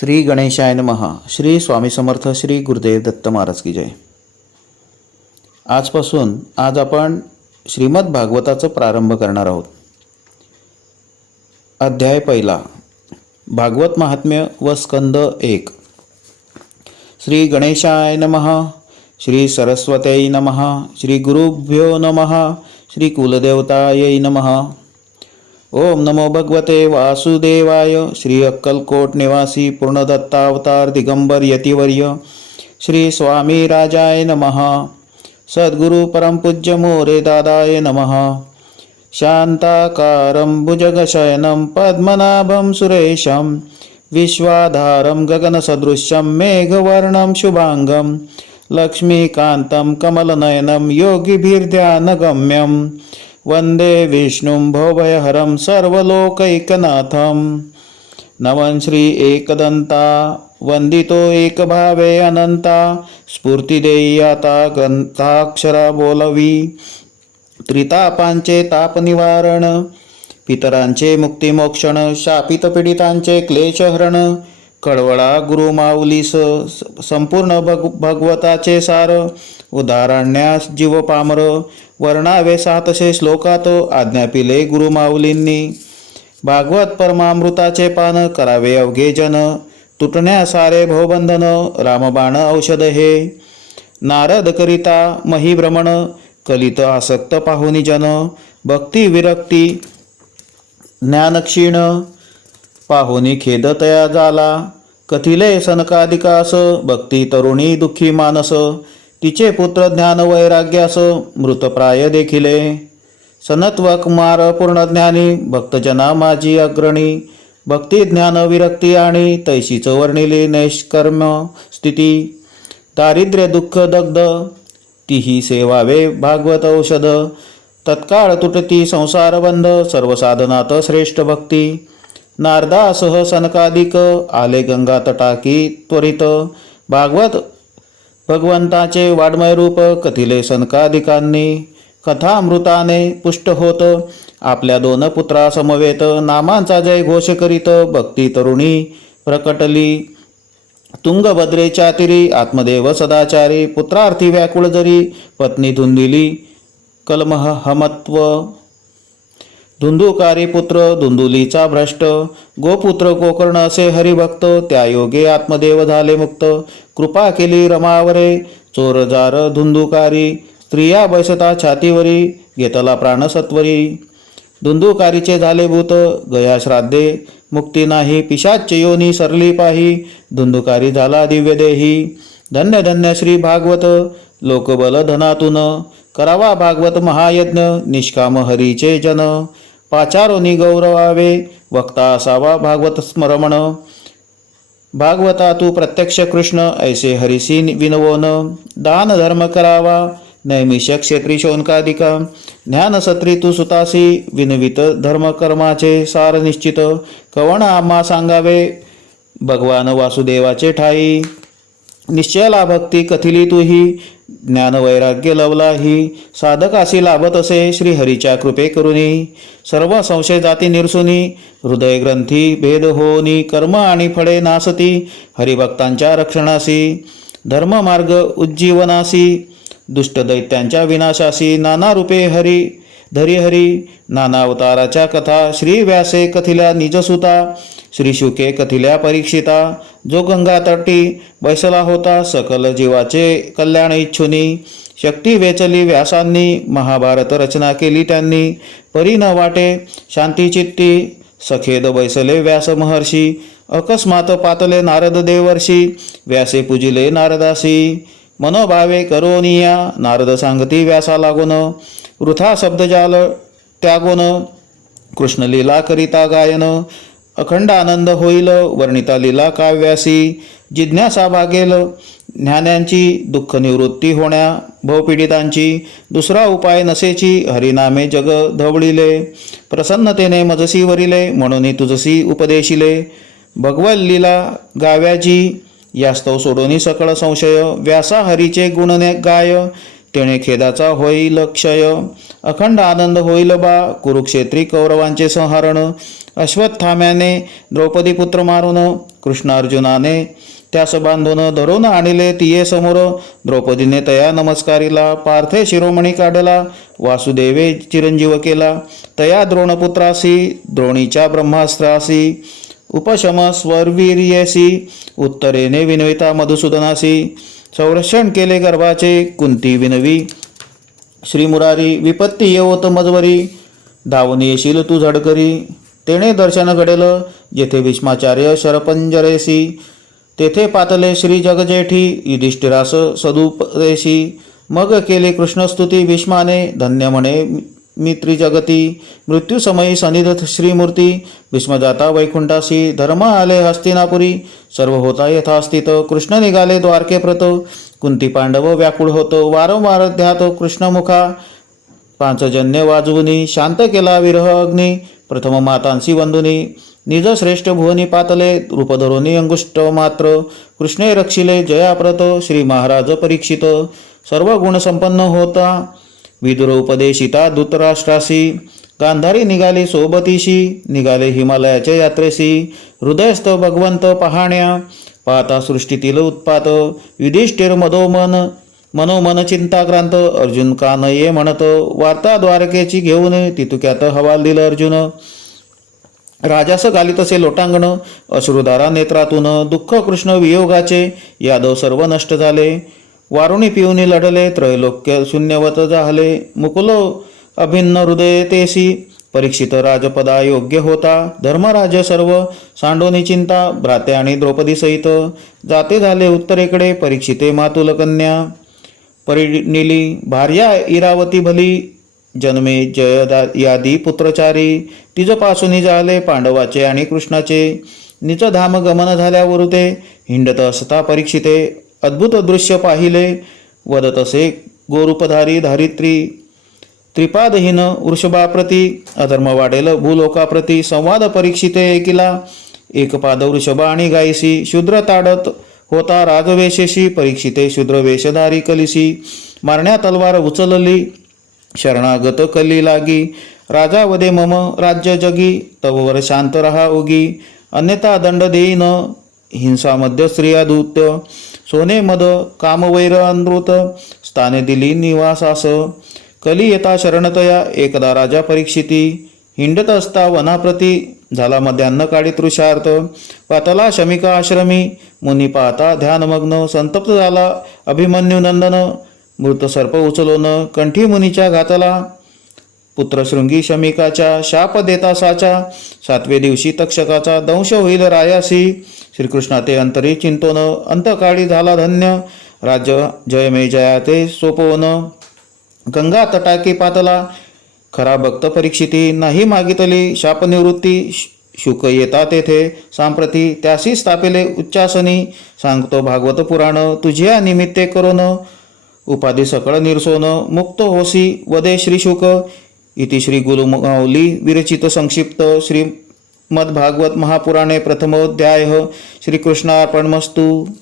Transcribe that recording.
श्री गणेशाय महा श्री स्वामी समर्थ श्री गुरुदेव दत्त महाराज की जय. आजपासून आज आपण श्रीमद भागवताचा प्रारंभ करणार आहोत. अध्याय पहिला. भागवत महात्म्य व स्कंद एक. श्री गणेशाय महा श्री सरस्वत्याय नमः. श्री गुरुभ्यो नमः. श्री कुलदेवताय नमः. ओम नमो भगवते वासुदेवाय। श्री अक्कलकोट निवासी पूर्णदत्तावतार दिगंबर यतिवर्य। श्री स्वामी राजाय नमः। सद्गुरु परमपूज्य मोरे दादाय नमः। शान्ताकारं भुजगशयनं पद्मनाभं सुरेशं। विश्वाधारं गगनसदृशं मेघवर्णं शुभाङ्गं। लक्ष्मीकान्तं कमलनयनं योगिभिर्ध्यानगम्यं वन्दे विष्णुं भवभयहरं सर्वलोकैकनाथं नमन् श्री एकदन्ता वन्दितो एकभावे अनन्ता स्फूर्तिदेयता ग्रन्थाक्षरा बोलवी। त्रितापांचे तापनिवारण पितरांचे मुक्तिमोक्षण शापित पीडितांचे क्लेशहरण कळवळा गुरुमाऊलीस संपूर्ण भग भगवताचे सार उदाहरण्यास जीव पामर वर्णावे सातशे श्लोकात आज्ञापिले गुरुमाऊलींनी भागवत परमामृताचे पान करावे अवघे जन तुटण्या सारे भवबंधन रामबाण औषध हे. नारद करिता महिभ्रमण कलित आसक्त पाहुनी जन भक्ती विरक्ती ज्ञानक्षीण पाहुनी खेद तया झाला कथिले सनकाधिकास भक्ती तरुणी दुःखी मानस तिचे पुत्र ज्ञान वैराग्यास मृतप्राय देखिले. सनत्व कुमार पूर्णज्ञानी भक्तजना माझी अग्रणी भक्ती ज्ञान विरक्ती आणि तैशीच वर्णिली नैष्कर्म स्थिती. दारिद्र्य दुःख दग्ध तीही सेवावे भागवत औषध. तत्काळ तुटती संसारबंध सर्वसाधनात श्रेष्ठ भक्ती. नारदासह सनकादिक आले गंगा तटाकी त्वरित. भागवत भगवंताचे वाड्मय रूप कथिले सनकादिकांनी कथामृताने पुष्ट होत. आपल्या दोन पुत्रासमवेत नामांचा जय घोष करीत भक्ती तरुणी प्रकटली. तुंगभद्रेच्या तिरी आत्मदेव सदाचारी पुत्रार्थी व्याकुळ जरी पत्नी धुंदिली कलमह हमत्व धुंदुकारी पुत्र धुंदुलीचा भ्रष्ट. गोपुत्र गोकर्ण असे हरिभक्त त्या योगे आत्मदेव झाले मुक्त. कृपा केली रमावरे चोरजार धुंदुकारी स्त्रिया बैसता छातीवरी घेतला प्राणसत्वरी धुंदुकारीचे झाले भूत गया श्राद्धे मुक्ती नाही पिशाच योनी सरली पाही धुंदुकारी झाला दिव्य देही. धन्य धन्य श्री भागवत लोकबल धनातून. करावा भागवत महायज्ञ निष्काम हरीचे जन. पाचारोनी गौरवावे वक्ता असावा भागवत स्मरमण. भागवता तू प्रत्यक्ष कृष्ण ऐसे हरिसी विनवोन दान धर्म करावा नैमिषक क्षेत्री शोनकादिका ज्ञानसत्री तू सुतासी विनवित धर्मकर्माचे सार निश्चित. कवण आम्हा सांगावे? भगवान वासुदेवाचे ठाई. निश्चयाला भक्ती कथिली तुही ज्ञानवैराग्य लवलाही साधकासी लाभत असे श्रीहरीच्या कृपे करुनी. सर्व संशय जाती निरसुनी हृदय ग्रंथी भेद होनी कर्म आणि फळे नासती हरिभक्तांच्या रक्षणासी धर्ममार्ग उज्जीवनासी दुष्टदैत्यांच्या विनाशासी नाना रूपे हरी धरिहरी नानावताराच्या कथा श्री व्यासे कथिल्या निजसुता श्री शुके कथिल्या परीक्षिता जो गंगा तटी बैसला होता सकल जीवाचे कल्याण इच्छुनी शक्ती वेचली व्यासांनी महाभारत रचना केली त्यांनी परी न वाटे शांती चित्ती सखेद बैसले व्यास महर्षी अकस्मात पातले नारद देवर्षी व्यासे पूजिले नारदासी मनोभावे करोनिया नारद सांगती व्यासा लागून वृथा शब्दजाल त्यागोन कृष्णलीलाकरिता गायन अखंड आनंद होईल वर्णिता लीला काव्यासी जिज्ञासा भागेल ज्ञानांची दुःख निवृत्ती होण्या भवपीडितांची दुसरा उपाय नसेची हरिनामे जग धवळिले प्रसन्नतेने मजसी वरिले म्हणून तुझसी उपदेशिले. भगवल लीला गाव्याची यास्तव सोडोनी सकळ संशय व्यासा हरीचे गुणने गाय तेणे खेदाचा होईल क्षय. अखंड आनंद होईल बा. कुरुक्षेत्री कौरवांचे संहरण. अश्वत्थाम्याने द्रौपदी पुत्र मारून कृष्णार्जुनाने त्यास बांधून धरून आणले तिये समोर. द्रौपदीने तया नमस्कारीला. पार्थे शिरोमणी काढला. वासुदेवे चिरंजीव केला. तया द्रोणपुत्रासी द्रोणीच्या ब्रह्मास्त्रासी. उपशम स्वरवीर्यसी. उत्तरेने विनविता मधुसूदनासी. संरक्षण केले गर्भाचे कुंती विनवी. श्रीमुरारी विपत्ती येवत मजवरी. धावून येशील तू झडकरी. तेणे दर्शन घडेल जेथे भीष्माचार्य शरपंजरेसी तेथे पातले श्री जगजेठी युधिष्ठिरास सदुपदेशी. मग केले कृष्णस्तुती भीष्माने धन्य म्हणे मित्री जगती मृत्यूसमयी सनिधत श्रीमूर्ती भीष्मजाता वैकुंठासी धर्म आले हस्तिनापुरी सर्व होता यथास्थित कृष्ण निघाले द्वारकेप्रत कुंती पांडव व्याकुळ होतो वारंवार ध्यात कृष्णमुखा पांचजन्य वाजवुनी शांत केला विरह अग्नी प्रथम मातांसी वंदुनी निज श्रेष्ठ भुवनी पातले रूपधरोनी अंगुष्ट मात्र कृष्णे रक्षिले जयाप्रत श्री महाराज परीक्षित सर्व गुणसंपन्न होता विदुर उपदेशिता गांधारी निघाली सोबतीशी निघाले हिमालयाच्या यात्रेशी हृदयस्थ भगवंत पाहण्या पाहता सृष्टीतील उत्पात युधिष्ठिर मधोमन मनोमन चिंताक्रांत अर्जुन कान ये म्हणत वार्ता द्वारकेची घेऊन तितुक्यात हवाल दिलं अर्जुन. राजास घालितसे लोटांगण अश्रुधारा नेत्रातून दुःख कृष्ण वियोगाचे यादव सर्व नष्ट झाले. वारुणी पिऊनी लढले त्रैलोक्य शून्यवत झाले मुकुलो अभिन्न हृदय तेसी परीक्षित राजपदा योग्य होता. धर्मराज सर्व सांडोनी चिंता भ्राते आणि द्रौपदी सहित. जाते झाले उत्तरेकडे परीक्षिते मातुल कन्या. परिणिली भार्या इरावती भली. जन्मे जयदा यादी पुत्रचारी. तिजपासून झाले पांडवाचे आणि कृष्णाचे. निच धाम गमन झाल्यावरुते हिंडत असता परीक्षिते. अद्भुत दृश्य पाहिले. वदत असे गोरूपधारी धारित्री त्रिपादहीन वृषभाप्रती अधर्म वाढेल भूलोकाप्रती संवाद परीक्षिते एकिला एक पाद वृषभ आणि गायसी शूद्र ताडत होता राजवेशेशी परीक्षिते शूद्र वेशधारी कलिसी मारण्या तलवार उचलली शरणागत कली लागी राजा वदे मम राज्य जगी तववर शांत रहा उगी अन्यथा दंड देईन हिंसा मध्य स्त्रिया दूत्य सोने मद कामवैर अनृत स्थाने दिली निवासास. कली येता शरणतया एकदा राजा परीक्षिती. हिंडत असता वनाप्रती झाला मध्यान्न काळी तृषार्थ. पातला शमिका आश्रमी मुनी पाहता ध्यानमग्न. संतप्त झाला अभिमन्यू नंदन. मृत सर्प उचलवणं कंठी मुनीच्या घातला. पुत्रशृंगी शमिकाच्या शाप देतासाच्या सातवे दिवशी तक्षकाचा दंश होईल रायासी. श्रीकृष्णा ते अंतरी चिंतोन अंतकाळी झाला धन्य. राज्य जयमे जया ते सोपवन. गंगा तटाकी पातला. खरा भक्त परीक्षिती नाही मागितली शापनिवृत्ती. शुक येता तेथे. सांप्रती त्यासी स्थापिले उच्चासनी. सांगतो भागवत पुराण तुझ्या निमित्ते करोन. उपाधी सकळ निरसोन मुक्त होसी वदे श्री शुक इति श्री गुरुमाऊली विरचित संक्षिप्त श्रीमद्भागवत महापुराणे प्रथमोध्याय श्रीकृष्णार्पणमस्तु।